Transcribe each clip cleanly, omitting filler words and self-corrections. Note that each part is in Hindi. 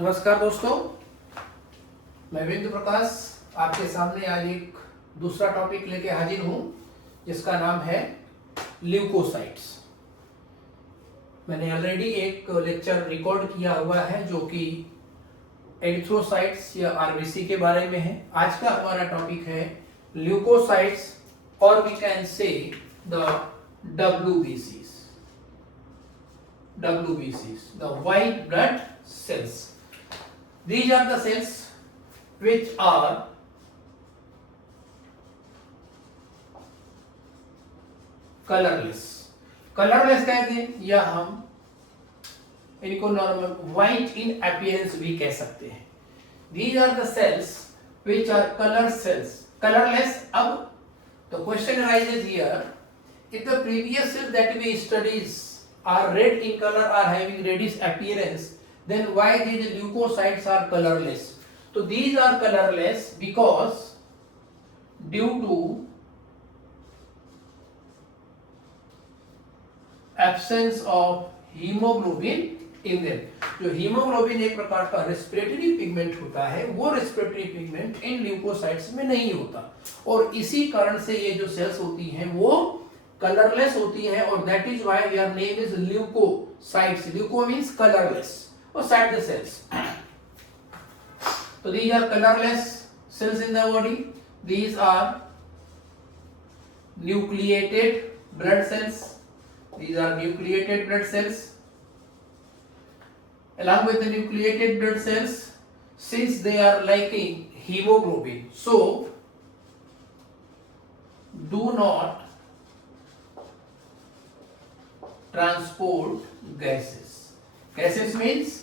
नमस्कार दोस्तों, मैं विंदु प्रकाश आपके सामने आज एक दूसरा टॉपिक लेके हाजिर हूं जिसका नाम है ल्यूकोसाइट्स। मैंने ऑलरेडी एक लेक्चर रिकॉर्ड किया हुआ है जो कि एरिथ्रोसाइट्स या आरबीसी के बारे में है। आज का हमारा टॉपिक है ल्यूकोसाइट्स और we can say the WBCs, the white blood cells. These are the cells which are colorless. Colorless कहते हैं या हम इनको नॉर्मल white in appearance भी कह सकते हैं। These are the cells which are color cells. Colorless. अब the question arises here: if the previous cells that we studies are red in color, are having reddish appearance, then why these leukocytes are colorless? So these are colorless because due to absence of hemoglobin in them. जो हीमोग्लोबिन एक प्रकार का रेस्पिरेटरी पिगमेंट होता है, वो रेस्पिरेटरी पिगमेंट इन ल्यूकोसाइट्स में नहीं होता और इसी कारण से ये जो सेल्स होती हैं वो कलरलेस होती है और that is why their name is leukocytes. Leuko means colourless or said the cells. So these are colorless cells in the body. These are nucleated blood cells. These are nucleated blood cells. Along with the nucleated blood cells, since they are lacking hemoglobin, so do not transport gases. Gases means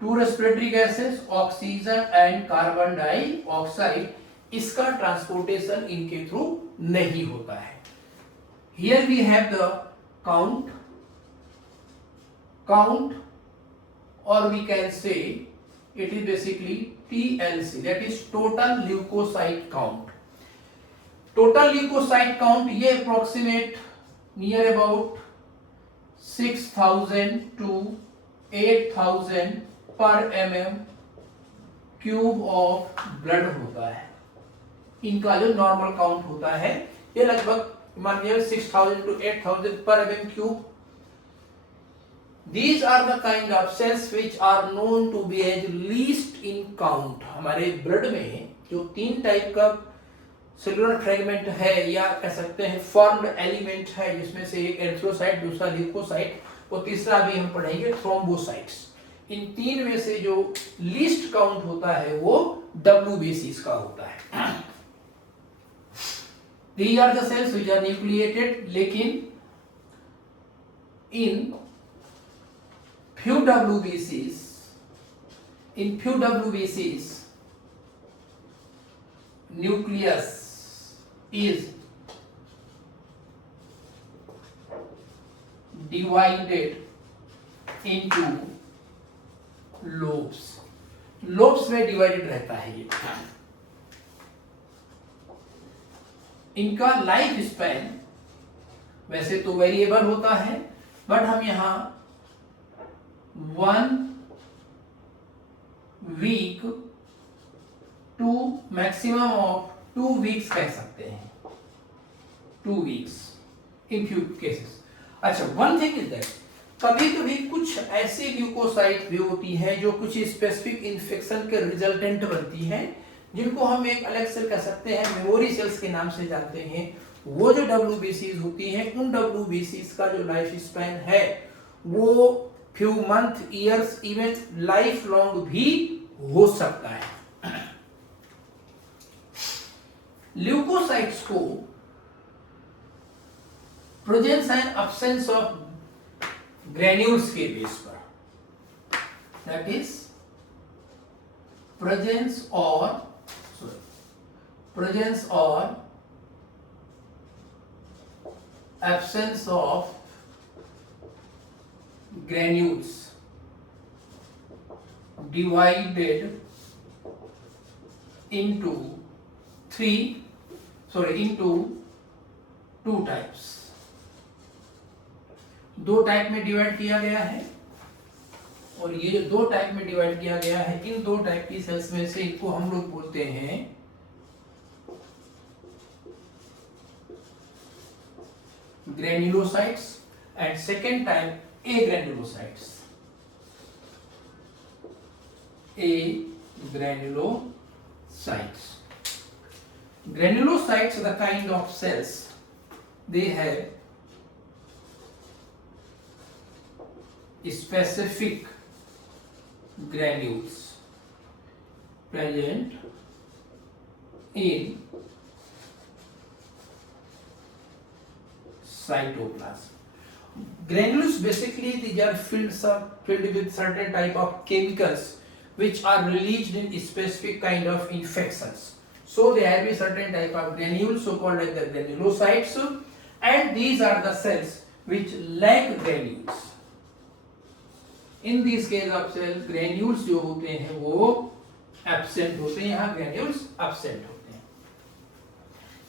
two respiratory gases, oxygen and carbon dioxide, इसका ट्रांसपोर्टेशन इनके थ्रू नहीं होता है। Here we have the count और we can say it is basically TLC, that is total leukocyte count. Total leukocyte count ये अप्रोक्सीमेट नियर अबाउट 6,000 to 8,000 पर mm क्यूब ऑफ ब्लड होता है। इनका जो नॉर्मल काउंट होता है ये लगभग मानिए 6,000 to 8,000 पर mm cube. These are the kind of cells which are known to be as least in count. हमारे ब्लड में जो तीन टाइप का सेलुलर फ्रेगमेंट है या कह सकते हैं फॉर्म्ड एलिमेंट है, जिसमें से एक एरिथ्रोसाइट, दूसरा ल्यूकोसाइट और तीसरा भी हम पढ़ेंगे थ्रोम्बोसाइट्स। इन तीन में से जो लीस्ट काउंट होता है वो WBCs का होता है। These are the cells which are nucleated, लेकिन in few WBCs nucleus is divided into lobes में डिवाइडेड रहता है ये। इनका लाइफ स्पैन वैसे तो वेरिएबल होता है, बट हम यहां 1 week to maximum of 2 weeks कह सकते हैं। 2 वीक्स इन फ्यू केसेस। अच्छा, वन थिंग इज दैट कभी कभी कुछ ऐसी ल्यूकोसाइट भी होती है जो कुछ स्पेसिफिक इन्फेक्शन के रिजल्टेंट बनती है, जिनको हम एक अलग से कह सकते हैं मेमोरी सेल्स के नाम से जानते हैं। वो जो WBCs होती हैं, उन WBCs का जो लाइफ स्पैन है वो few month, years, even life long भी हो सकता है। ल्यूकोसाइट्स को presence and absence of granules के बेस पर, दैट इज प्रेजेंस और absence of granules divided into two types. दो टाइप में डिवाइड किया गया है और ये जो दो टाइप में डिवाइड किया गया है, इन दो टाइप की सेल्स में से इनको हम लोग बोलते हैं granulocytes and second type agranulocytes. Granulocytes. Granulocytes are the kind of cells, they have specific granules present in cytoplasm. Granules basically these are filled with certain type of chemicals which are released in specific kind of infections. So there will be certain type of granules, so called like the granulocytes, and these are the cells which lack granules. In this case of cells, granules जो होते हैं वो absent होते हैं, यहाँ granules absent होते हैं.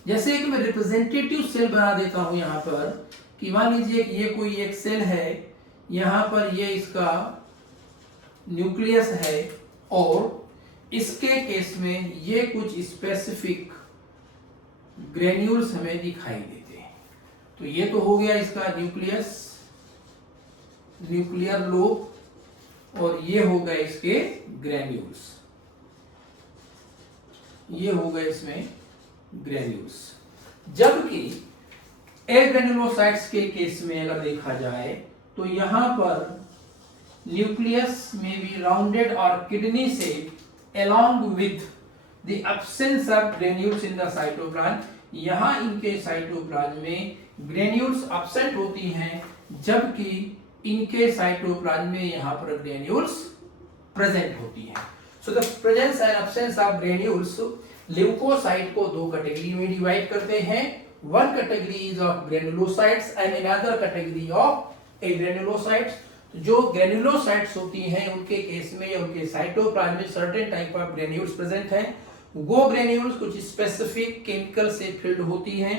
जैसे कि मैं रिप्रेजेंटेटिव सेल बना देता हूँ यहाँ पर, कि मान लीजिए ये कोई एक सेल है, यहाँ पर ये इसका न्यूक्लियस है और इसके केस में ये कुछ स्पेसिफिक ग्रेन्यूल्स हमें दिखाई देते हैं. तो ये तो हो गया इसका न्यूक्लियस, न्यूक्लियर लोब, और ये हो गए इसके ग्रेन्यूल्स, ये हो गए इसमें ग्रेन्यूल्स. जबकि एग्रेनुलोसाइट्स के केस में अगर देखा जाए तो यहां पर न्यूक्लियस में बी राउंडेड और किडनी से along with the absence of granules in the cytoplasm. यहां इनके साइटोप्लाज्म में ग्रेन्यूल्स एब्सेंट होती हैं, जबकि इनके साइटोप्लाज्म में यहां पर ग्रेन्यूल्स प्रेजेंट होती हैं. So the presence and absence of granules leukocyte को दो कैटेगरी में डिवाइड करते हैं. One category is of granulocytes and another category of agranulocytes. जो ग्रेनुलोसाइट्स होती हैं उनके केस में या उनके साइटोप्लाज्म में certain type of granules present हैं. वो ग्रेन्यूल्स कुछ स्पेसिफिक केमिकल से फिल्ड होती हैं.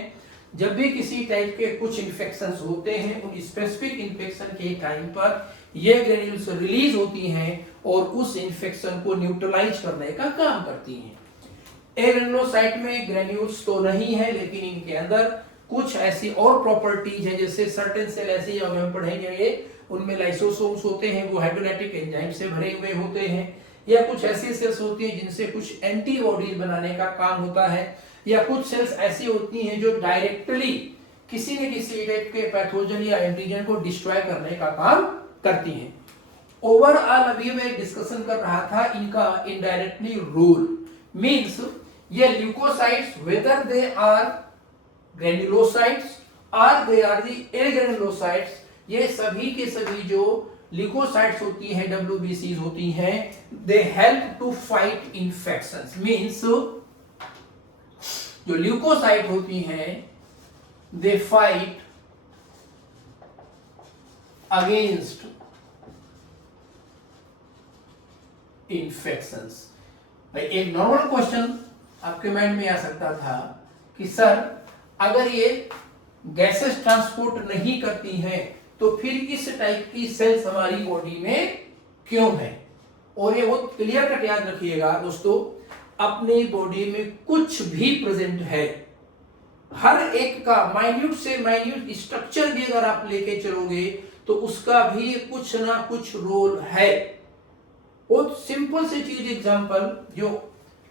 जब भी किसी टाइप के कुछ इन्फेक्शंस होते हैं, उन स्पेसिफिक इन्फेक्शन के टाइम पर ये ग्रेन्यूल्स रिलीज होती हैं और उस इन्फेक्शन को न्यूट्रलाइज करने का काम करती हैं. एग्रेनुलोसाइट में ग्रेन्यूल्स तो नहीं है, लेकिन इनके अंदर कुछ ऐसी और प्रॉपर्टीज है, जैसे सर्टेन सेल ऐसी हम पढ़ेंगे उनमें लाइसोसोम्स होते हैं, वो हाइड्रोलाइटिक एंजाइम से भरे हुए होते हैं, या कुछ ऐसी सेल्स होती हैं जिनसे कुछ एंटीबॉडीज बनाने का काम होता है, या कुछ सेल्स ऐसी होती हैं जो डायरेक्टली किसी न किसी टाइप के पैथोजन या एंटीजन को डिस्ट्रॉय करने का काम करती हैं. ओवरऑल अभी मैं डिस्कशन कर रहा था इनका इनडायरेक्टली रोल. मींस ये leukocytes whether they are granulocytes और दे आर द एग्रेनुलोसाइट्स, ये सभी के सभी जो ल्यूकोसाइट्स होती हैं, WBCs होती हैं, they help to fight infections. Means जो ल्यूकोसाइट होती हैं दे फाइट अगेंस्ट इन्फेक्शंस. भाई एक नॉर्मल क्वेश्चन आपके माइंड में आ सकता था कि सर अगर ये गैसेस ट्रांसपोर्ट नहीं करती हैं तो फिर इस टाइप की सेल्स हमारी बॉडी में क्यों है. और ये बहुत क्लियर कट याद रखिएगा दोस्तों, अपनी बॉडी में कुछ भी प्रेजेंट है, हर एक का माइन्यूट से माइन्यूट स्ट्रक्चर भी अगर आप लेके चलोगे तो उसका भी कुछ ना कुछ रोल है. बहुत सिंपल सी चीज एग्जांपल जो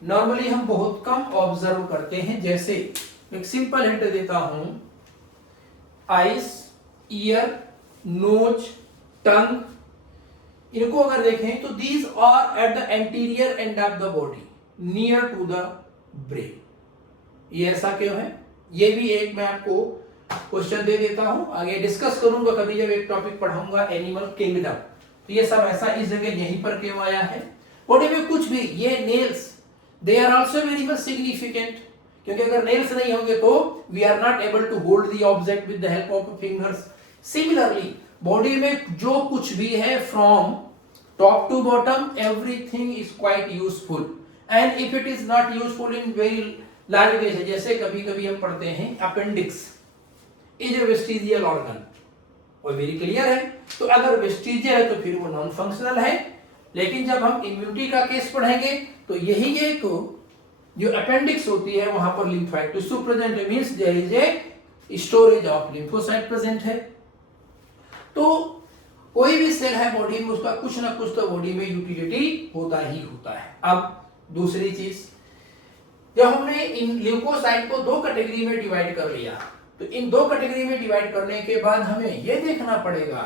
नॉर्मली हम बहुत कम ऑब्जर्व करते हैं, जैसे एक सिंपल हिंट देता हूं, आईज, ईयर, नोज, टंग, इनको अगर देखें तो these are at the anterior end of the body near to the brain. ये ऐसा क्यों है, ये भी एक मैं आपको क्वेश्चन दे देता हूं, आगे डिस्कस करूंगा कभी जब एक टॉपिक पढ़ाऊंगा एनिमल किंगडम. तो ये सब ऐसा इस जगह यहीं पर क्यों आया है. बॉडी में कुछ भी, ये nails they are also very much significant, क्योंकि अगर नेल्स नहीं होंगे तो we are not able to hold the object with the help of fingers. Similarly body में जो कुछ भी है from top to bottom everything is quite useful, and if it is not useful in very large case, जैसे कभी कभी हम पढ़ते हैं appendix is a vestigial organ, और वेरी क्लियर है। तो अगर वेस्टिजियल है तो फिर वो नॉन फंक्शनल है। लेकिन जब हम इम्यूनिटी का केस पढ़ेंगे तो यही एक जो अपेंडिक्स होती है वहां पर lymphoid tissue present means there is a storage of lymphocyte present है। तो कोई भी सेल है बॉडी में उसका कुछ ना कुछ तो बॉडी में यूटिलिटी होता ही होता है। अब दूसरी चीज, जब हमने इन ल्यूकोसाइट को दो कैटेगरी में डिवाइड कर लिया तो इन दो कैटेगरी में डिवाइड करने के बाद हमें यह देखना पड़ेगा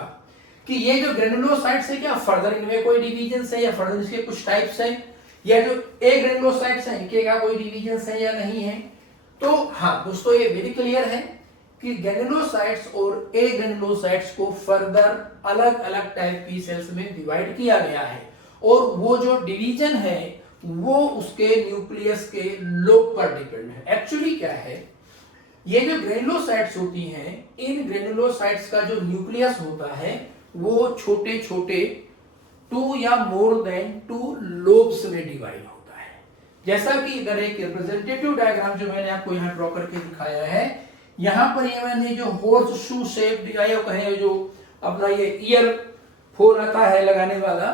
कि ये जो ग्रेनुलोसाइट्स है क्या फर्दर इनमें कोई डिवीजन है या फर्दर इसके कुछ टाइप्स हैं, या जो ए ग्रेनुलोसाइट्स हैं इनके क्या कोई डिवीजन है या नहीं है। तो हाँ दोस्तों, ये वेरी क्लियर है कि ग्रेनुलोसाइट्स और ए ग्रेनुलोसाइट्स को फर्दर अलग अलग टाइप की सेल्स में डिवाइड किया गया है और वो जो डिवीजन है वो उसके न्यूक्लियस के लोब पर डिपेंड है। एक्चुअली क्या है, ये जो ग्रेनुलोसाइट्स होती हैं, इन ग्रेनुलोसाइट्स का जो न्यूक्लियस होता है वो छोटे छोटे 2 या मोर देन 2 लोब्स में डिवाइड होता है। जैसा कि इधर एक रिप्रेजेंटेटिव डायग्राम जो मैंने आपको यहाँ ड्रॉ करके दिखाया है, यहाँ पर ये मैंने जो हॉर्स शू शेप दिखाया कहे जो अपना ये ईयर फोन आता है लगाने वाला,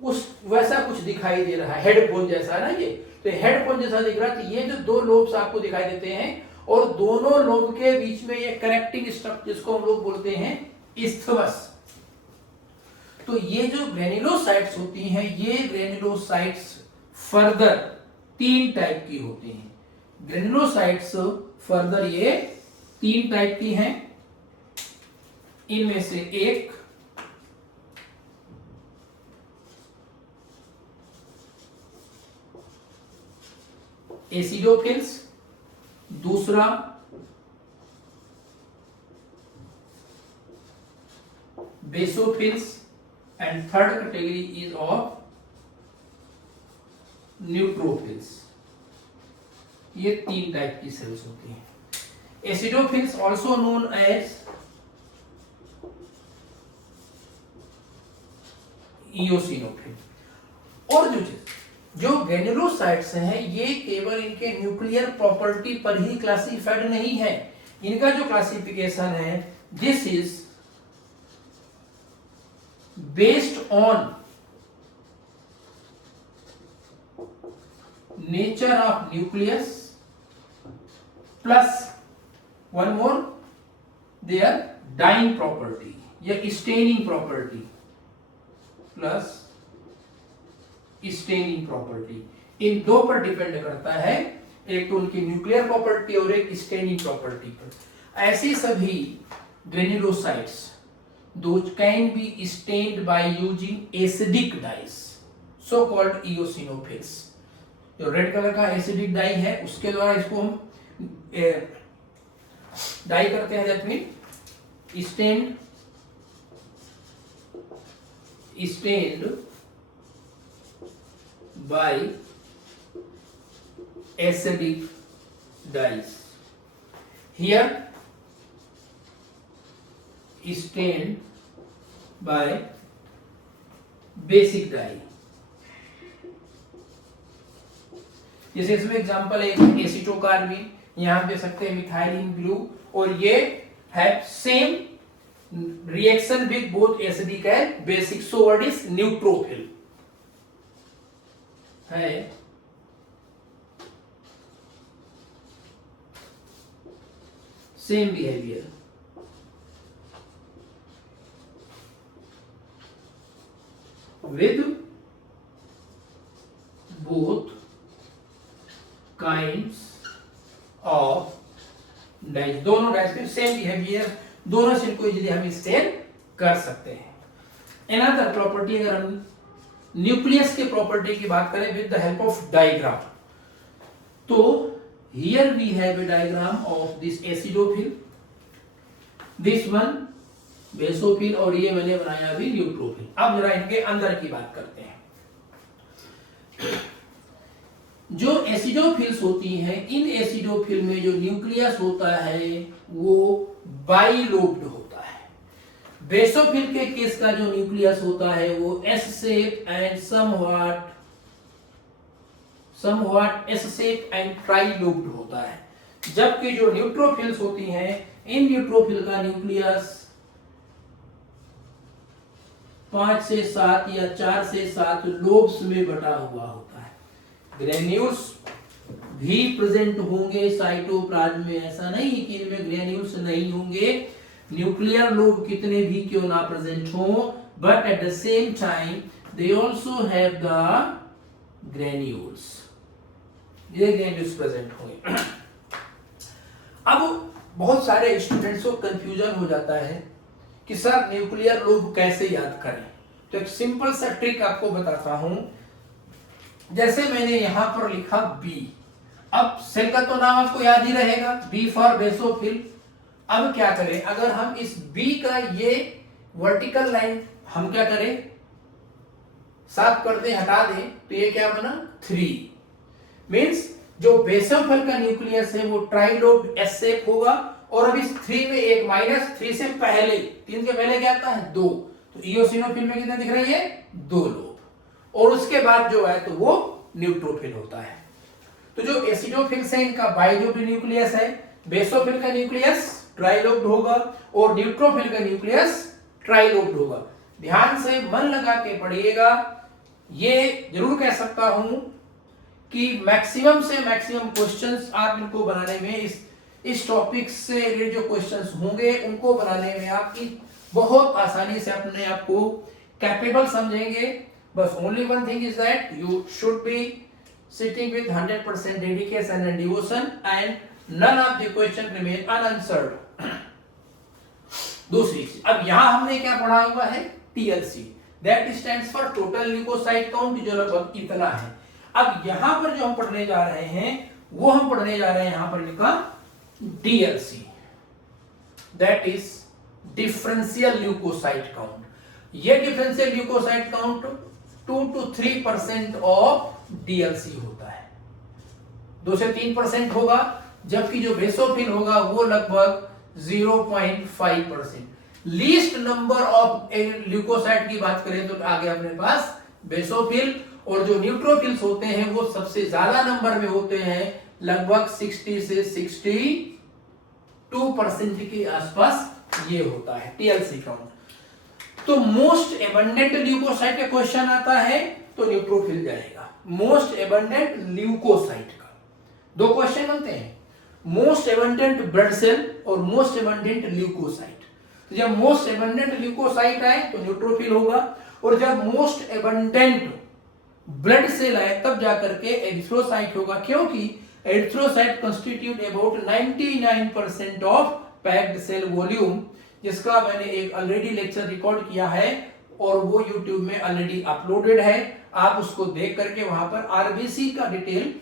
उस वैसा कुछ दिखाई दे रहा है, हेडफोन जैसा ना ये, तो हेडफोन जैसा दिख रहा है। तो ये जो 2 लोब्स आपको दिखाई देते हैं और दोनों लोब के बीच में ये कनेक्टिंग स्ट्रक्चर जिसको हम लोग बोलते हैं इस्थमस। तो ये जो ग्रेनुलोसाइट्स होती हैं, ये ग्रेनुलोसाइट्स फर्दर 3 टाइप की होती हैं। ग्रेनुलोसाइट्स फर्दर ये 3 टाइप की हैं। इनमें से एक एसिडोफिल्स, दूसरा basophils and third category is of neutrophils. ये 3 टाइप की सेल्स होती हैं। Acidophils also known as eosinophil. और जो ग्रेनुलोसाइट्स हैं ये केवल इनके न्यूक्लियर प्रॉपर्टी पर ही क्लासिफाइड नहीं है। इनका जो क्लासिफिकेशन है this is based on nature of nucleus plus one more their dyeing property या staining property plus staining property. इन 2 पर डिपेंड करता है, एक तो उनकी न्यूक्लियर प्रॉपर्टी और एक स्टेनिंग प्रॉपर्टी पर। ऐसी सभी granulocytes those can be stained by using acidic dyes so called eosinophils। जो रेड कलर का एसिडिक डाई है उसके द्वारा इसको हम डाई करते हैं। That mean stained by acidic dyes। Here stained by basic dye। जैसे इसमें एग्जांपल है एसिटोकार्बीन, यहां पे सकते हैं मिथाइलिन ब्लू, और ये have same reaction with both acidic and basic, so what is neutrophil है। Same behaviour. with both kinds of dyes, दोनों डाइज के सेम बिहेवियर, दोनों से इनको इजीली हम स्टेन कर सकते हैं। अनदर प्रॉपर्टी, अगर हम न्यूक्लियस के प्रॉपर्टी की बात करें with the help of diagram, तो here we have a diagram of this acidophil, this one basophil, और ये मैंने बनाया अभी न्यूट्रोफिल। अब जरा इनके अंदर की बात करते हैं। जो एसिडोफिल्स होती हैं, इन एसिडोफिल में जो न्यूक्लियस होता है वो बाइलोब्ड होता है। बेसोफिल के केस का जो न्यूक्लियस होता है वो S shape and somewhat S shape and trilobed होता है। जबकि जो न्यूट्रोफिल्स होती हैं, इन न्यूट्रोफिल का न्यूक्लियस 5 से 7 या 4 से 7 लोब्स में बटा हुआ होता है। ग्रेन्यूल्स भी प्रेजेंट होंगे साइटोप्लाज्म में, ऐसा नहीं कि इनमें ग्रेन्यूल्स नहीं होंगे। न्यूक्लियर लोब कितने भी क्यों ना प्रेजेंट हो, but at the same time they also have the granules, ये ग्रेन्यूल्स प्रेजेंट होंगे। अब बहुत सारे स्टूडेंट्स को कंफ्यूजन हो जाता है कि सर न्यूक्लियर लोब कैसे याद करें। तो एक सिंपल सा ट्रिक आपको बताता हूं। जैसे मैंने यहां पर लिखा बी, अब सेल का तो नाम आपको याद ही रहेगा, बी फॉर बेसोफिल। अब क्या करें, अगर हम इस बी का ये वर्टिकल लाइन हम क्या करें, साफ कर दें, हटा दें, तो ये क्या बना 3। मीन्स जो बेसोफिल का न्यूक्लियस है वो ट्राइलोब एस शेप होगा। और अब इस 3 में एक -3 से पहले, 3 के पहले क्या आता है 2, तो इओसिनोफिल में कितने दिख रही है 2 लोब। और उसके बाद जो है तो वो न्यूट्रोफिल होता है। तो जो एसिडोफिल से इनका बाइलोब्ड न्यूक्लियस है, बेसोफिल का न्यूक्लियस ट्राइलोब्ड होगा और न्यूट्रोफिल का न्यूक्लियस ट्राइलोब्ड होगा। ध्यान से मन लगा के पढ़िएगा। ये जरूर कह सकता हूं कि मैक्सिमम से मैक्सिमम क्वेश्चंस आप इनको बनाने में, इस टॉपिक से रिलेटेड जो क्वेश्चंस होंगे उनको बनाने में आपकी बहुत आसानी से अपने आप को कैपेबल समझेंगे। बस only one thing is that you should be sitting with 100% dedication and devotion and none of the question remain unanswered. दूसरी चीज, अब यहां हमने क्या पढ़ा हुआ है TLC, that stands for total leukocyte count, जो लगभग इतना है। अब यहां पर जो हम पढ़ने जा रहे हैं वो हम पढ़ने जा रहे हैं यहां पर लिखा DLC, that is differential leukocyte count. ये differential leukocyte count 2 to 3% of DLC होता है, 2 से 3% होगा, जबकि जो बेसोफिल होगा वो लगभग 0.5%। लीस्ट नंबर ऑफ ल्यूकोसाइट की बात करें तो आगे अपने पास बेसोफिल, और जो न्यूट्रोफिल्स होते हैं वो सबसे ज्यादा नंबर में होते हैं, लगभग 60 से 62% के आसपास ये होता है टीएलसी काउंट। तो मोस्ट एबंडेंट ल्यूकोसाइट का क्वेश्चन आता है तो न्यूट्रोफिल जाएगा, मोस्ट एबंडेंट ल्यूकोसाइट का। 2 क्वेश्चन बनते हैं, मोस्ट एबंडेंट ब्लड सेल और मोस्ट एबंडेंट ल्यूकोसाइट। तो जब मोस्ट एबंडेंट ल्यूकोसाइट आए तो न्यूट्रोफिल होगा, और जब मोस्ट एबंडेंट ब्लड सेल आए तब जाकर के एरिथ्रोसाइट होगा, क्योंकि erythrocyte constitute about 99% of packed cell volume, जिसका मैंने एक ऑलरेडी लेक्चर रिकॉर्ड किया है और वो यूट्यूब में ऑलरेडी अपलोडेड है। आप उसको देख करके वहां पर आरबीसी का डिटेल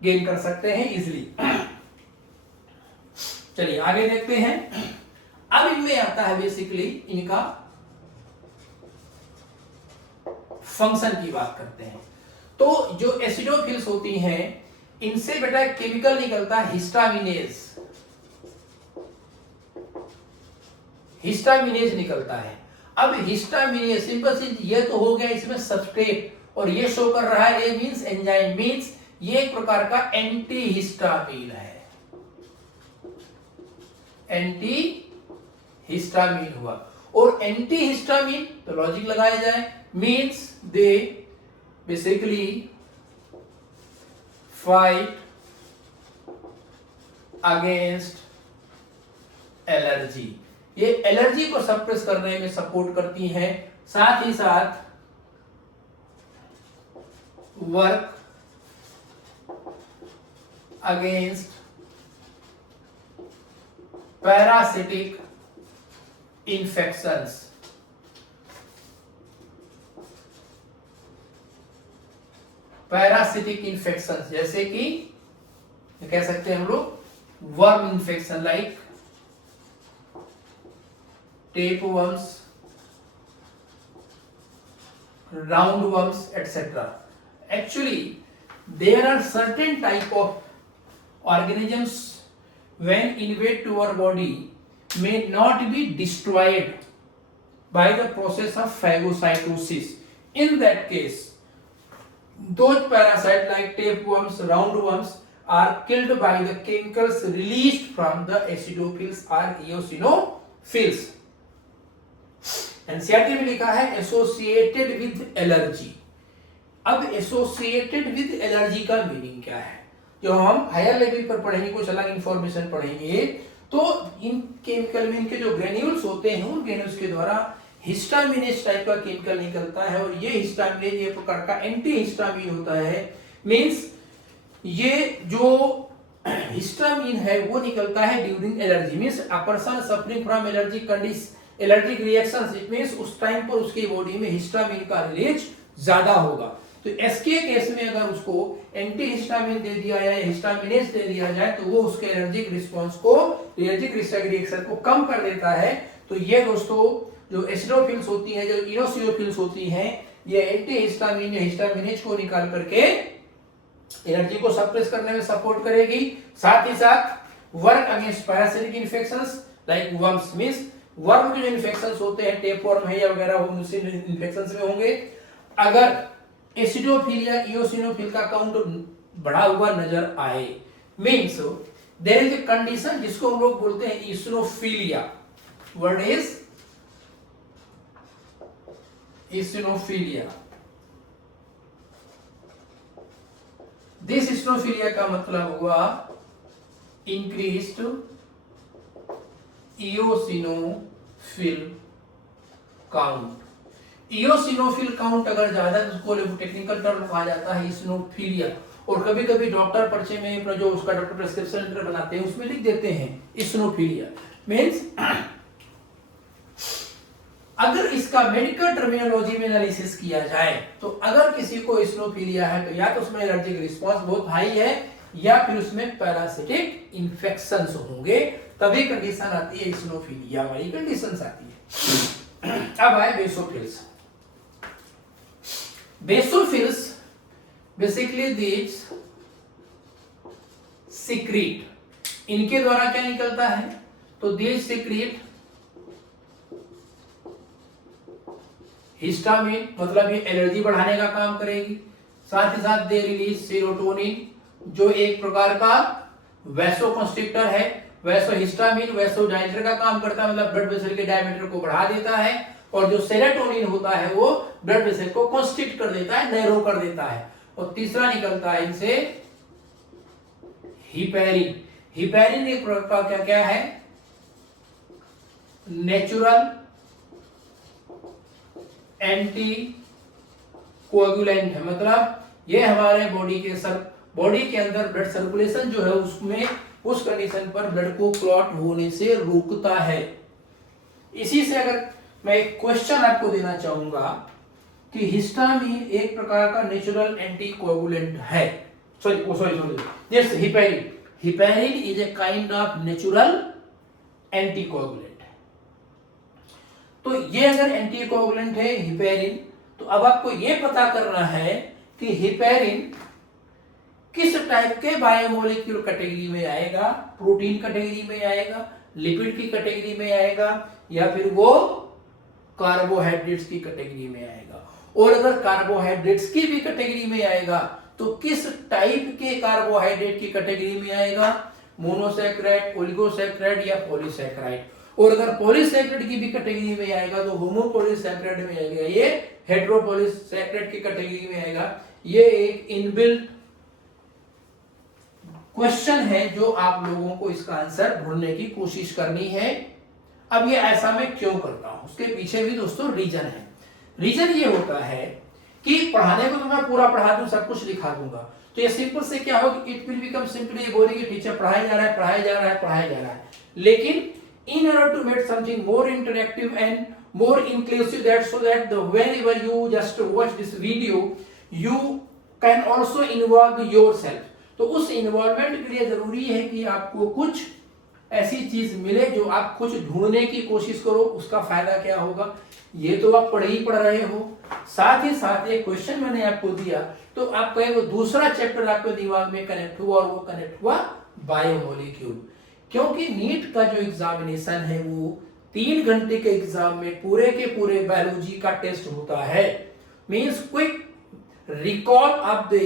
गेन कर सकते हैं इजिली। चलिए आगे देखते हैं। अब इनमें आता है बेसिकली इनका फंक्शन की बात करते हैं। तो जो एसिडोफिल्स होती हैं इनसे बेटा केमिकल निकलता है हिस्टामिनेज, हिस्टामिनेज निकलता है। अब हिस्टामिनेज सिंपल सी ये तो हो गया इसमें सबस्ट्रेट, और ये शो कर रहा है ए मींस एंजाइम, मींस ये एक प्रकार का एंटी हिस्टामिन है, एंटी हिस्टामिन हुआ। और एंटी हिस्टामिन तो लॉजिक लगाया जाए, means they basically fight against allergy, ये एलर्जी को सप्रेस करने में सपोर्ट करती हैं, साथ ही साथ work against parasitic infections, parasitic infection जैसे कि कह सकते हैं हम लोग worm infection like tapeworms, roundworms, etc. Actually, there are certain type of organisms when invade to our body may not be destroyed by the process of phagocytosis. In that case, those parasites like tapeworms, roundworms are killed by the chemicals released from the acidophils or eosinophils. NCERT में लिखा है एसोसिएटेड विद एलर्जी। अब एसोसिएटेड विद एलर्जी का मीनिंग क्या है, जो हम हायर लेवल पर पढ़ेंगे, कुछ अलग इंफॉर्मेशन पढ़ेंगे, तो इन केमिकल में इनके जो ग्रेन्यूल्स होते हैं उन ग्रेन्यूल्स के द्वारा हिस्टामिनेज टाइप का केमिकल निकलता है, और ये हिस्टामिनेज एक प्रकार का एंटी हिस्टामिन होता है। मींस ये जो हिस्टामिन है वो निकलता है during allergy. Means a person suffering from allergy condition allergic reactions, it means उस टाइम पर उसकी बॉडी में हिस्टामिन का रिलीज ज्यादा होगा। तो एसके केस में अगर उसको एंटी हिस्टामिन दे दिया जाए, हिस्टामिनेज दे दिया जाए, तो वो उसके एलर्जिक रिस्पांस को, एलर्जिक रिएक्शन को कम कर देता है। तो ये दोस्तों जो एसिडोफिल्स होती हैं, जो इनोसिनोफिल्स होती हैं, ये एंटी हिस्टामिन या हिस्टामिनेज को निकाल करके एलर्जी को सप्रेस करने में सपोर्ट करेगी। साथ ही साथ work against parasitic infections like worms. Means worm के जो इन्फेक्शंस होते हैं, टेपवर्म है या वगैरह वो इन्फेक्शंस में होंगे। अगर एसिडोफिल या इओसिनोफिल का काउंट बढ़ा हुआ नजर आए, means there is a condition जिसको हम लोग बोलते हैं eosinophilia. Word is eosinophilia. This eosinophilia का मतलब हुआ increased eosinophil count. Eosinophil count अगर ज्यादा है उसको टेक्निकल टर्म कहा जाता है इसिनोफिलिया। और कभी कभी डॉक्टर पर्चे में जो उसका डॉक्टर प्रिस्क्रिप्शन लेटर बनाते हैं उसमें लिख देते हैं इसिनोफिलिया। मींस अगर इसका मेडिकल टर्मिनोलॉजी में एनालिसिस किया जाए तो अगर किसी को इसिनोफिलिया है तो या तो उसमें एलर्जिक रिस्पांस बहुत हाई है या फिर उसमें पैरासिटिक इन्फेक्शंस होंगे, तभी कंडीशन आती है इसिनोफिलिया वाली कंडीशंस आती है। अब आए basophils. Basophils basically these secrete, इनके द्वारा क्या निकलता है, तो दीज सिक्रीट हिस्टामिन, मतलब ये एलर्जी बढ़ाने का काम करेगी। साथ ही साथ दे रिलीज सेरोटोनिन जो एक प्रकार का वैसोकंस्ट्रिक्टर है। वैसोहिस्टामिन वैसोडाइलेटर का काम करता है, मतलब ब्लड वेसल के डायमीटर को बढ़ा देता है। और जो सेरोटोनिन होता है वो ब्लड वेसल को कंस्ट्रिक्ट कर देता है, नैरो कर देता है। और तीसरा निकलता है इनसे हिपैरिन। हिपैरिन एक प्रकार का क्या है, नेचुरल एंटी कोएगुलेंट है। मतलब ये हमारे बॉडी के अंदर ब्लड सर्कुलेशन जो है उसमें उस कंडीशन पर ब्लड को क्लॉट होने से रोकता है। इसी से अगर मैं एक क्वेश्चन आपको देना चाहूंगा कि हिस्टामिन एक प्रकार का नेचुरल एंटी कोएगुलेंट है, yes heparin, heparin is a kind of natural anti coagulant. तो ये अगर एंटी कोएगुलेंट है हिपैरिन, तो अब आपको ये पता करना है कि हिपैरिन किस टाइप के बायोमोलिक्यूल कैटेगरी में आएगा, प्रोटीन कैटेगरी में आएगा, लिपिड की कैटेगरी में आएगा, या फिर वो कार्बोहाइड्रेट्स की कैटेगरी में आएगा। और अगर कार्बोहाइड्रेट्स की भी कैटेगरी में आएगा तो किस टाइप के कार्बोहाइड्रेट की कैटेगरी में आएगा, मोनोसैकेराइड, ओलिगोसैकेराइड या पॉलीसैकेराइड। और अगर पॉलीसैकेराइड की भी कैटेगरी में आएगा तो होमोपॉलीसैकेराइड में आएगा, ये हेटेरोपॉलीसैकेराइड की कैटेगरी में आएगा। ये एक इनबिल्ट क्वेश्चन है जो आप लोगों को इसका आंसर ढूंढने की कोशिश करनी है। अब ये ऐसा मैं क्यों करता हूं, उसके पीछे भी दोस्तों रीजन है। रीजन ये होता है कि पढ़ाने को तो मैं पूरा पढ़ा दूं, सब कुछ लिखा दूंगा, तो ये सिंपल से क्या होगा, it will become simply boring. Teacher पढ़ाया जा रहा है, पढ़ाया जा रहा है, पढ़ाया जा रहा है। लेकिन in order to make something more interactive and more inclusive, that so that the whenever you just watch this video you can also involve yourself, तो उस इन्वॉल्वमेंट के लिए जरूरी है कि आपको कुछ ऐसी चीज मिले जो आप कुछ ढूंढने की कोशिश करो। उसका फायदा क्या होगा, ये तो आप पढ़ रहे हो, साथ ही साथ एक क्वेश्चन मैंने आपको दिया तो आप कहे वो दूसरा चैप्टर आपके दिमाग में कनेक्ट हुआ, और वो कनेक्ट हुआ बायोमोलिक्यूल। क्योंकि नीट का जो एग्जामिनेशन है वो 3 घंटे के एग्जाम में पूरे के पूरे बायोलॉजी का टेस्ट होता है। Means quick recall of the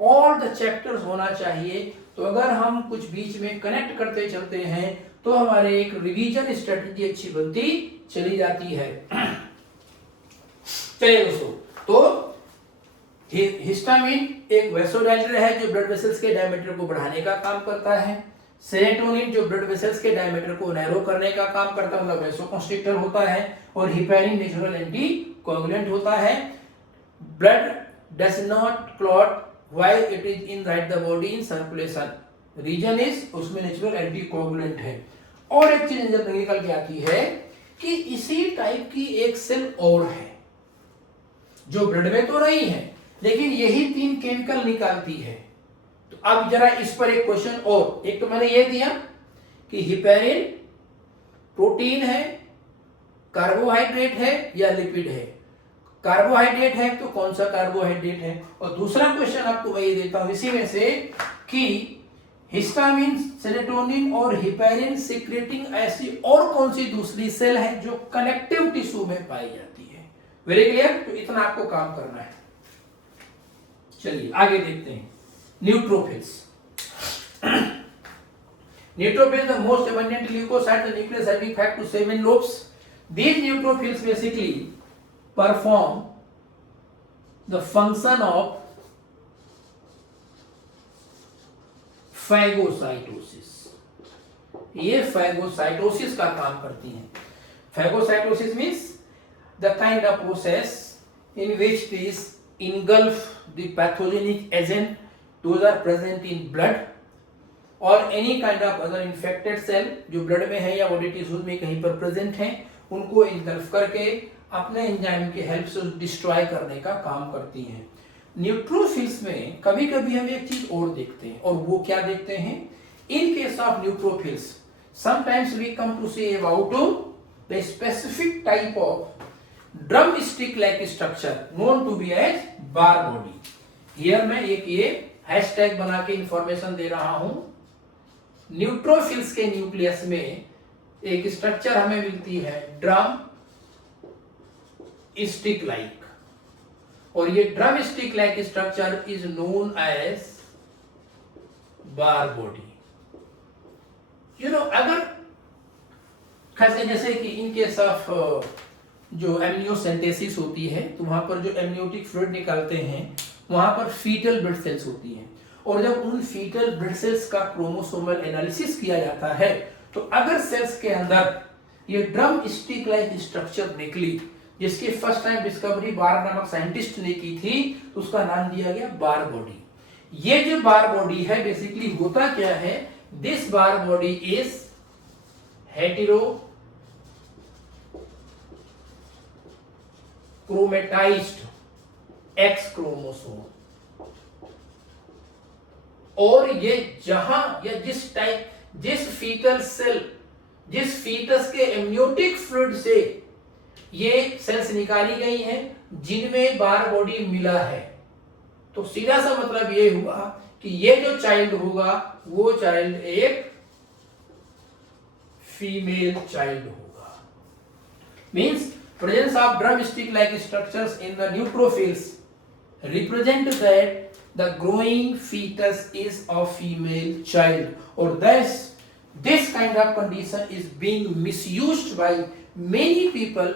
all the chapters होना चाहिए। तो अगर हम कुछ बीच में कनेक्ट करते चलते हैं तो हमारे एक रिवीजन स्ट्रेटजी अच्छी बनती चली जाती है। चलिए दोस्तों, तो हिस्टामिन एक वैसोडाइलेटर है जो ब्लड वेसल्स के डायमीटर को बढ़ाने का काम करता है। सेरोटोनिन जो ब्लड वेसल्स के डायमीटर को नैरो करने का काम करता है, मतलब वैसोकंस्ट्रिक्टर होता है। और हिपैरिन नेचुरल एंटी कोएगुलेंट होता है। Blood does not clot while it is in right the body in circulation, reason is उसमें नेचुरल एंटी कोएगुलेंट है। और एक चीज जब निकल के आती है कि इसी टाइप की एक सेल और है जो ब्लड में तो नहीं है लेकिन यही 3 केमिकल निकालती है। तो अब जरा इस पर एक क्वेश्चन, और एक तो मैंने ये दिया कि हिपैरिन प्रोटीन है, कार्बोहाइड्रेट है या लिपिड है। कार्बोहाइड्रेट है तो कौन सा कार्बोहाइड्रेट है। और दूसरा क्वेश्चन आपको मैं ये देता हूं इसी में से कि हिस्टामिन, सेरोटोनिन और हिपैरिन सीक्रेटिंग ऐसी और कौन सी दूसरी सेल है जो कनेक्टिव टिश्यू में पाई जाती है। Very clear. तो इतना आपको काम करना है। चलिए आगे देखते हैं। Neutrophils. Neutrophils, the most abundant leukocyte, the nucleus having 5 to 7 lobes. These neutrophils basically perform the function of phagocytosis. ये phagocytosis का काम करती हैं। Phagocytosis means the kind of process in which these engulf the pathogenic agent, those are present in blood और any kind of other infected cell जो ब्लड में है या बॉडी टिश्यूज में कहीं पर प्रेजेंट हैं, उनको इंगल्फ करके अपने एंजाइम के हेल्प से डिस्ट्रॉय करने का काम करती हैं। न्यूट्रोफिल्स में कभी कभी हम एक चीज और देखते हैं, और वो क्या देखते हैं। In case of neutrophils sometimes we come to see about the specific type of drum stick like structure known to be as bar body. Here मैं एक ये हैशटैग बना के इंफॉर्मेशन दे रहा हूं। न्यूट्रोफिल्स के न्यूक्लियस में एक स्ट्रक्चर हमें मिलती है ड्रम स्टिक लाइक, और ये drum stick like structure is known as bar body. अगर खास जैसे कि इन केस ऑफ जो एमनियोसेंटेसिस होती है तो वहां पर जो एमनियोटिक फ्लूइड निकालते हैं वहां पर फीटल ब्लड सेल्स होती हैं, और जब उन फीटल ब्लड सेल्स का क्रोमोसोमल एनालिसिस किया जाता है तो अगर सेल्स के अंदर ये ड्रम स्टिक लाइक स्ट्रक्चर निकली जिसकी फर्स्ट टाइम डिस्कवरी बार नामक साइंटिस्ट ने की थी, तो उसका नाम दिया गया बार बॉडी। ये जो बार बॉडी है बेसिकली होता क्या है, this Barr body is heterochromatized X chromosome, और ये जहां या जिस फीटल सेल, जिस फीटस के एमनियोटिक फ्लूइड से ये सेल्स निकाली गई हैं जिनमें बार बॉडी मिला है, तो सीधा सा मतलब ये हुआ कि ये जो चाइल्ड होगा वो चाइल्ड एक फीमेल चाइल्ड होगा। Means presence of drum stick like structures in the neutrophils represent that the growing fetus is a female child, or thus this kind of condition is being misused by many people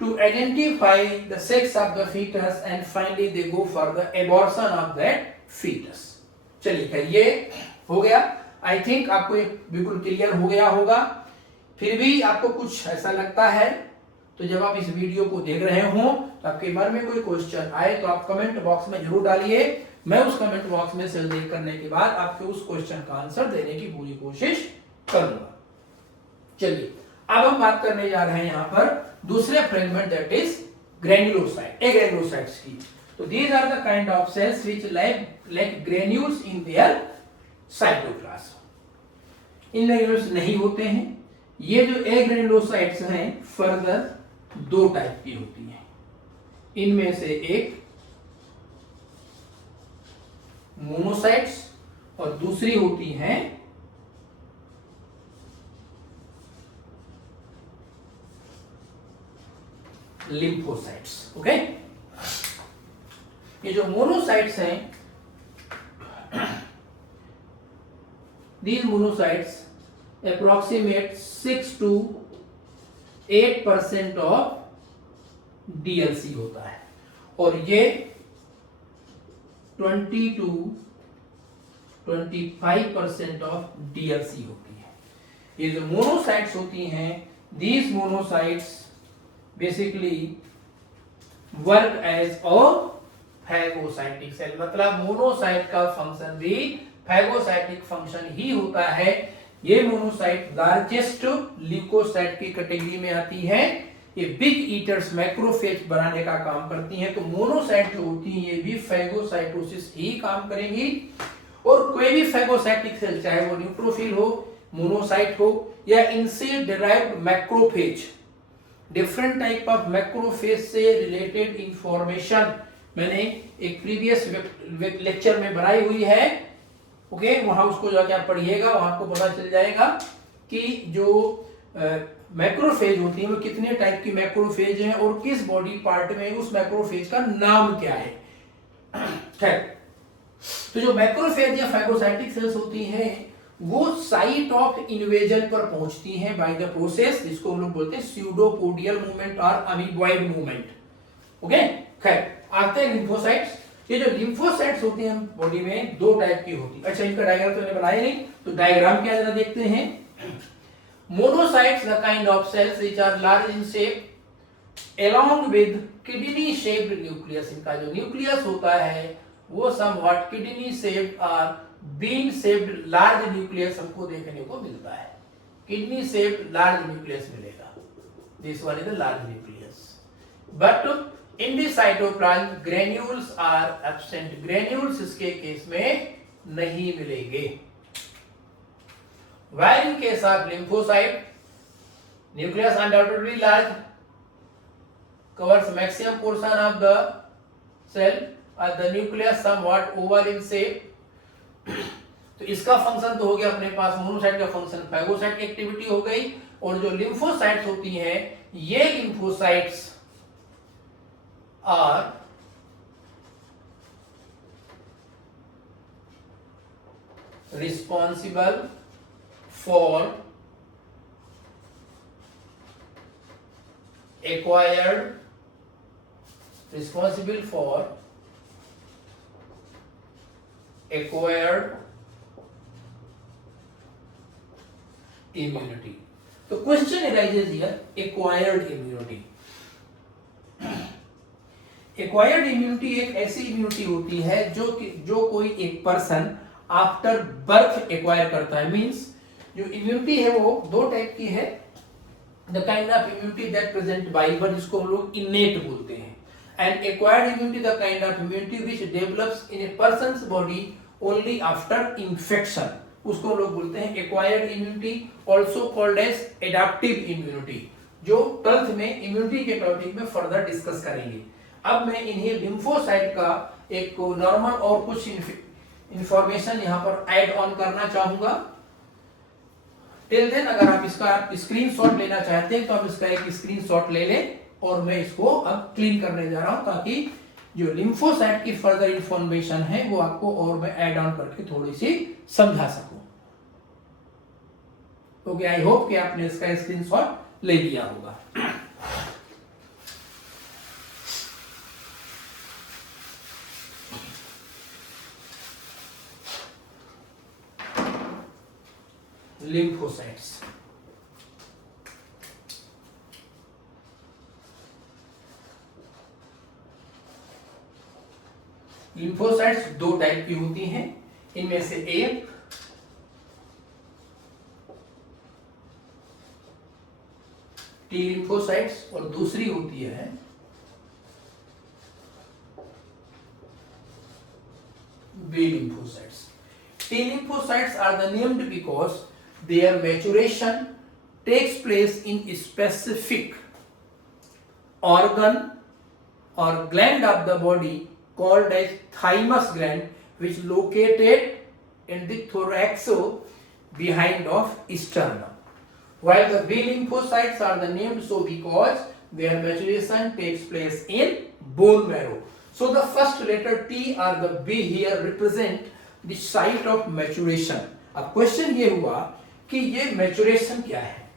to identify the sex of the fetus, and finally they go for the abortion of that fetus. चलिए खैर ये हो गया। आई थिंक आपको बिल्कुल क्लियर हो गया होगा। फिर भी आपको कुछ ऐसा लगता है तो जब आप इस वीडियो को देख रहे हो तो आपके मन में कोई क्वेश्चन आए तो आप कमेंट बॉक्स में जरूर डालिए। मैं उस कमेंट बॉक्स में सेलेक्ट करने के बाद आपके उस क्वेश्चन का आंसर देने की पूरी कोशिश करूंगा। चलिए अब हम बात करने जा रहे हैं यहाँ पर दूसरे fragment, that is granulocyte, agranulocytes की। तो these are the kind of cells which like granules in their cytoplasm. इन ग्रेन्यूल्स नहीं होते हैं। ये जो एग्रेन्युलोसाइट्स हैं फर्दर 2 टाइप की होती हैं। इनमें से एक मोनोसाइट्स और दूसरी होती हैं लिम्फोसाइट्स। ओके, ये जो मोनोसाइट्स हैं, these monocytes approximate 6 to 8% of DLC होता है और ये 20 to 25% ऑफ डीएलसी होती है। ये जो मोनोसाइट्स होती हैं, these monocytes basically work as a phagocytic cell, मतलब मोनोसाइट का फंक्शन भी फैगोसाइटिक फंक्शन ही होता है। ये मोनोसाइट लार्जेस्ट ल्यूकोसाइट की कैटेगरी में आती है। ये बिग ईटर्स मैक्रोफेज बनाने का काम करती हैं। तो मोनोसाइट जो होती है ये भी फैगोसाइटोसिस ही काम करेंगी। और कोई भी फैगोसाइटिक सेल, चाहे वो न्यूट्रोफिल हो, मोनोसाइट हो या इनसे derived macrophage, different type of macrophage से रिलेटेड इंफॉर्मेशन मैंने एक प्रीवियस लेक्चर में बनाई हुई है। ओके, वहां उसको जाके आप पढ़िएगा, वहां आपको पता चल जाएगा कि जो मैक्रोफेज होती है वो कितने टाइप की मैक्रोफेज हैं और किस बॉडी पार्ट में उस मैक्रोफेज का नाम क्या है। खैर, तो जो मैक्रोफेज या फैगोसाइटिक सेल्स होती हैं वो साइट ऑफ इन्वेजन पर पहुंचती हैं बाय द प्रोसेस, जिसको हम लोग बोलते हैं स्यूडोपोडियल मूवमेंट और अमीबॉइड मूवमेंट। ओके, खैर आते हैं लिम्फोसाइट्स। ये जो लिम्फोसाइट्स होती हैं बॉडी में दो टाइप की होती है। अच्छा, इनका डायग्राम तो मैंने बनाया नहीं, तो डायग्राम क्या जरा देखते हैं। Monocytes the kind of cells which are large in shape along with kidney shaped nucleus. इनका जो न्यूक्लियस होता है वो समवॉट किडनी शेप्ड और बीन शेप्ड लार्ज न्यूक्लियस हमको देखने को मिलता है। किडनी शेप्ड लार्ज न्यूक्लियस मिलेगा, this one is the large nucleus. But in the cytoplasm granules are absent. Granules इसके केस में नहीं मिलेंगे। While in case of lymphocyte, nucleus undoubtedly large, covers maximum portion of the cell, और the nucleus somewhat oval in shape। तो इसका फंक्शन तो हो गया अपने पास, मोनोसाइट का फंक्शन फैगोसाइट की एक्टिविटी हो गई। और जो लिम्फोसाइट्स होती हैं, ये lymphocytes are responsible for acquired immunity। तो question arises here, acquired immunity। Acquired immunity एक ऐसी इम्यूनिटी होती है जो कोई एक पर्सन आफ्टर बर्थ एक्वायर करता है। मींस जो इम्यूनिटी है वो दो टाइप की है। The kind of immunity that present by birth, जिसको हम लोग इनेट बोलते हैं, and acquired immunity the kind of immunity which develops in a person's body only after infection, उसको हम लोग बोलते हैं acquired immunity, also called as adaptive immunity, जो 12th में इम्यूनिटी के टॉपिक में फर्दर डिस्कस करेंगे। अब मैं इन्हीं लिम्फोसाइट का एक नॉर्मल और कुछ इंफॉर्मेशन यहाँ पर ऐड ऑन करना चाहूंगा। टिल देन अगर आप इसका स्क्रीनशॉट लेना चाहते हैं तो आप इसका एक स्क्रीनशॉट ले लें और मैं इसको अब क्लीन करने जा रहा हूं, ताकि जो लिम्फोसाइट की फर्दर इंफॉर्मेशन है वो आपको और मैं ऐड ऑन करके थोड़ी सी समझा सकूं। ओके, आई होप कि आपने इसका स्क्रीनशॉट ले लिया होगा। लिम्फोसाइट्स, लिम्फोसाइट्स दो टाइप की होती हैं। इनमें से एक टी लिम्फोसाइट्स और दूसरी होती है B lymphocytes. T lymphocytes are the named because their maturation takes place in a specific organ or gland of the body called as thymus gland, which located in the thorax behind of sternum. While the B lymphocytes are the named so because their maturation takes place in bone marrow. So the first letter T or the B here represent the site of maturation। अब क्वेश्चन ये हुआ कि ये मैचुरेशन क्या है।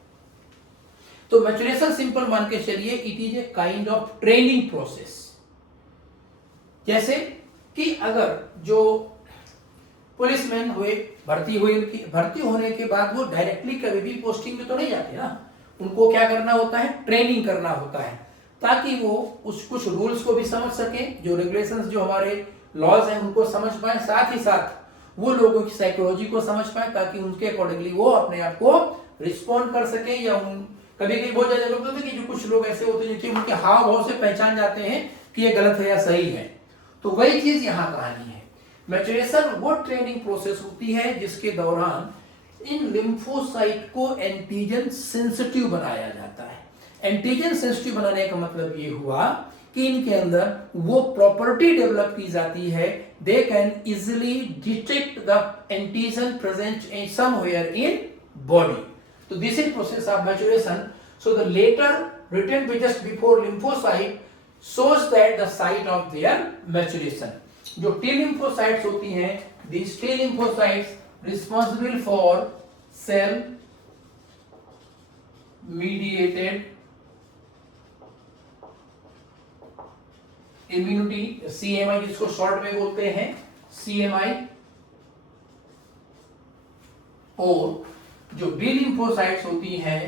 तो मैच्योरेशन सिंपल मान के चलिए it is a kind of training process. जैसे कि अगर जो पुलिसमैन हुए, भर्ती होने के बाद वो डायरेक्टली कभी भी पोस्टिंग में तो नहीं जाते ना, उनको क्या करना होता है, ट्रेनिंग करना होता है, ताकि वो उस कुछ रूल्स को भी समझ सके, जो रेगुलेशंस जो हमारे लॉज हैं उनको समझ पाए, साथ ही साथ वो लोगों की साइकोलॉजी को समझ पाए, ताकि उनके अकॉर्डिंगली वो अपने आप को रिस्पॉन्ड कर सके। या कभी कभी बहुत ज्यादा लोग होते हैं कि जो कुछ लोग ऐसे होते हैं जो उनके हाव भाव से पहचान जाते हैं कि ये गलत है या सही है। तो वही चीज यहाँ कहानी है। मैच्योरेशन वो ट्रेनिंग प्रोसेस होती है जिसके दौरान इन लिम्फोसाइट को एंटीजन सेंसिटिव बनाया जाता है। एंटीजन सेंसिटिव बनाने का मतलब ये हुआ कि इनके अंदर वो प्रॉपर्टी डेवलप की जाती है, they can easily detect the antigen present in somewhere in body. तो this is process of maturation. So the letter written just before lymphocyte shows that the site of their maturation। जो T lymphocytes होती हैं, these T lymphocytes responsible for cell mediated immunity, CMI जिसको शॉर्ट में बोलते हैं CMI, और जो B lymphocytes होती हैं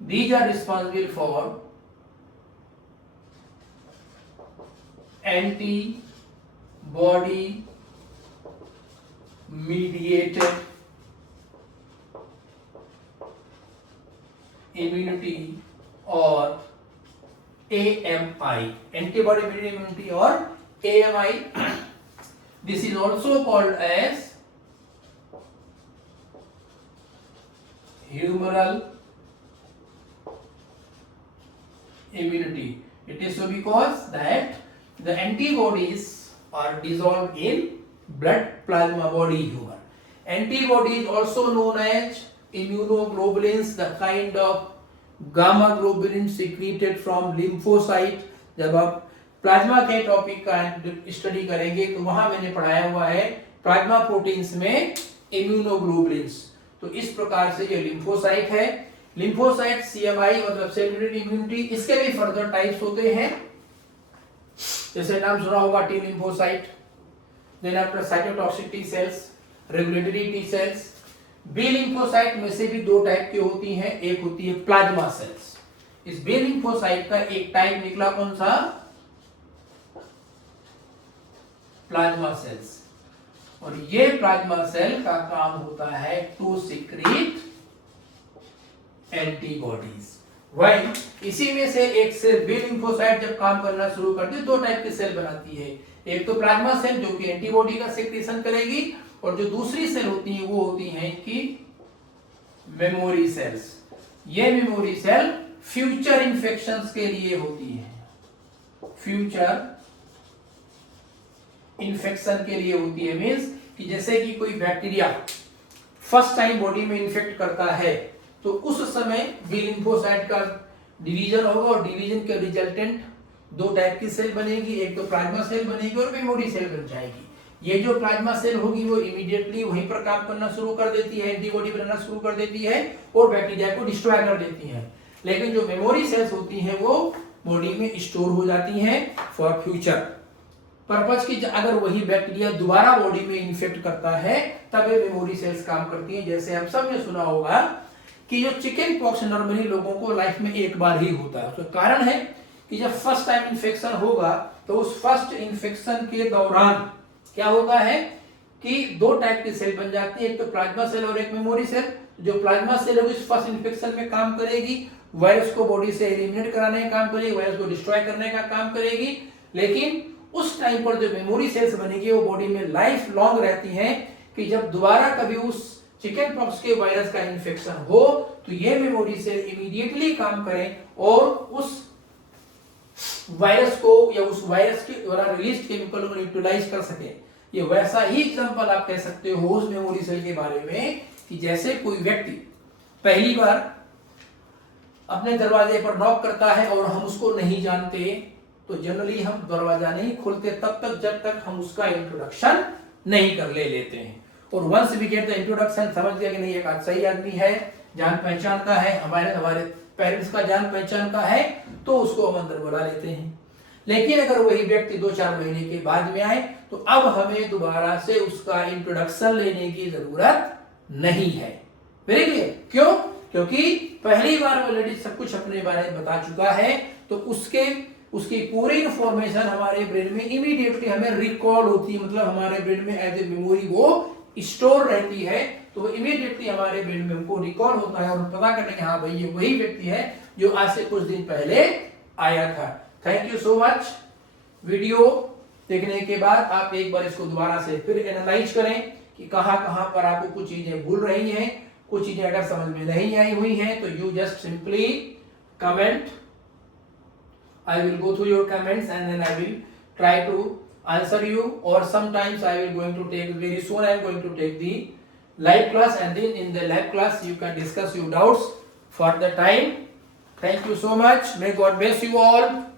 these are responsible for antibody mediated immunity और AMI, antibody mediated immunity और AMI। this is also called as humoral immunity। it is so because that the antibodies are dissolved in blood plasma body humor। Antibody is also known as immunoglobulins, the kind of gamma globulin secreted from lymphocyte। जब आप प्लाज्मा के टॉपिक का स्टडी करेंगे तो वहां मैंने पढ़ाया हुआ है प्लाज्मा प्रोटीन्स में इम्यूनोग्लोबुलिन्स। तो इस प्रकार से ये लिम्फोसाइट है। लिम्फोसाइट CMI मतलब सेल मेडिएटेड इम्यूनिटी, इसके भी फर्दर टाइप्स होते हैं, जैसे नाम सुना होगा T lymphocyte, then after cytotoxic T cells, regulatory T cells. B lymphocyte में से भी दो टाइप की होती हैं, एक होती है प्लाज्मा सेल्स। इस B lymphocyte का एक टाइप निकला कौन सा, प्लाज्मा सेल्स। और ये प्लाज्मा सेल का काम होता है टू सिक्रीट एंटीबॉडीज। वही इसी में से एक सेल बी लिम्फोसाइट जब काम करना शुरू करती है, दो टाइप की सेल बनाती है, एक तो प्लाज्मा सेल जो कि एंटीबॉडी का सेक्रेशन करेगी, और जो दूसरी सेल होती है वो होती है कि मेमोरी सेल्स। ये मेमोरी सेल फ्यूचर इन्फेक्शंस के लिए होती है, फ्यूचर इन्फेक्शन के लिए होती है। मींस कि जैसे कि कोई बैक्टीरिया फर्स्ट टाइम बॉडी में इन्फेक्ट करता है तो उस समय बी लिम्फोसाइट का डिवीजन होगा, और डिवीजन के रिजल्टेंट दो टाइप की सेल बनेगी, एक तो प्लाज्मा सेल बनेगी और मेमोरी सेल बन जाएगी। ये जो प्लाज्मा सेल होगी वो इमीडिएटली वहीं पर काम करना शुरू कर देती है, एंटीबॉडी बनाना शुरू कर देती है और बैक्टीरिया को डिस्ट्रॉय कर देती है। लेकिन जो मेमोरी सेल्स होती हैं वो बॉडी में स्टोर हो जाती हैं फॉर फ्यूचर पर्पज की। अगर वही बैक्टीरिया दोबारा बॉडी में इन्फेक्ट करता है तब ये मेमोरी सेल्स काम करती हैं। जैसे आप सबने सुना होगा कि जो चिकन पॉक्स नॉर्मली लोगों को लाइफ में एक बार ही होता है, उसका कारण है कि जब फर्स्ट टाइम इन्फेक्शन होगा तो उस फर्स्ट इन्फेक्शन के दौरान क्या होता है कि दो टाइप की सेल बन जाती है, एक तो प्लाज्मा सेल और एक मेमोरी सेल। जो प्लाज्मा सेल है इस फर्स्ट इन्फेक्शन में काम करेगी, वायरस को बॉडी से एलिमिनेट कराने का काम करेगी, वायरस को डिस्ट्रॉय करने का काम करेगी। लेकिन उस टाइम पर जो मेमोरी सेल्स बनेगी वो बॉडी में लाइफ लॉन्ग रहती हैं कि जब दोबारा कभी उस चिकन पॉक्स के वायरस का इन्फेक्शन हो तो ये मेमोरी सेल इमीडिएटली काम करें और उस वायरस को या उस वायरस के द्वारा रिलीज केमिकल को न्यूट्रलाइज कर सके। ये वैसा ही एग्जांपल आप कह सकते हो उस मेमोरी सेल के बारे में कि जैसे कोई व्यक्ति पहली बार अपने दरवाजे पर नॉक करता है और हम उसको नहीं जानते तो जनरली हम दरवाजा नहीं खोलते तब तक जब तक हम उसका इंट्रोडक्शन नहीं कर लेते हैं। और once we get the introduction, समझ गया कि नहीं एक सही आदमी है, जान पहचानता है, हमारे पेरेंट्स का जान पहचान का है तो उसको हम अंदर बुला लेते हैं। लेकिन अगर वही व्यक्ति 2-4 महीने के बाद में आए तो अब हमें दोबारा से उसका इंट्रोडक्शन लेने की जरूरत नहीं है। Very clear. क्यों? क्योंकि पहली बार ऑलरेडी सब कुछ अपने बारे में बता चुका है, तो उसकी पूरी इंफॉर्मेशन हमारे ब्रेन में इमीडिएटली हमें रिकॉल होती है, मतलब हमारे ब्रेन में एज ए मेमोरी वो स्टोर रहती है, तो वो इमीडिएटली हमारे ब्रेन में हमको रिकॉल होता है और पता करने के हाँ भाई ये वही व्यक्ति है जो आज से कुछ दिन पहले आया था। Thank you so much. Video देखने के बाद आप एक बार इसको दोबारा से फिर एनालाइज करें कि कहां पर आपको कुछ चीजें भूल रही हैं, कुछ चीजें अगर समझ में नहीं आई हुई हैं तो you just simply comment. I will go through your comments and then I will try to answer you, or sometimes I will going to take very soon I am going to take the live class, and then in the live class you can discuss your doubts for the time. Thank you so much. May God bless you all.